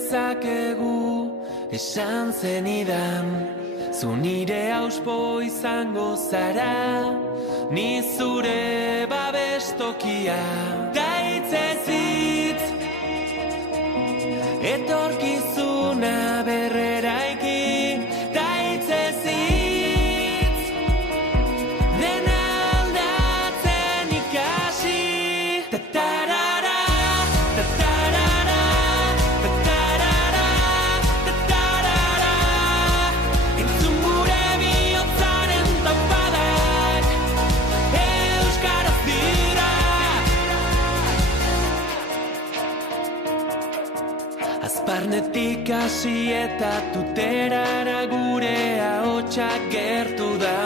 dezakegu esan zenidan, zu nire auspo izango zara, ni zure babestokia. Gaitzez hitz, etorkizuna berreraiki. Gaitzez hitz, dena aldatzen ikasi. Tatarara, tatarara, tatarara, tatarara. Entzun gure bihotzaren taupadak, euskaraz dira. Azparnetik hasi eta tuterara gure ahotsak gertu da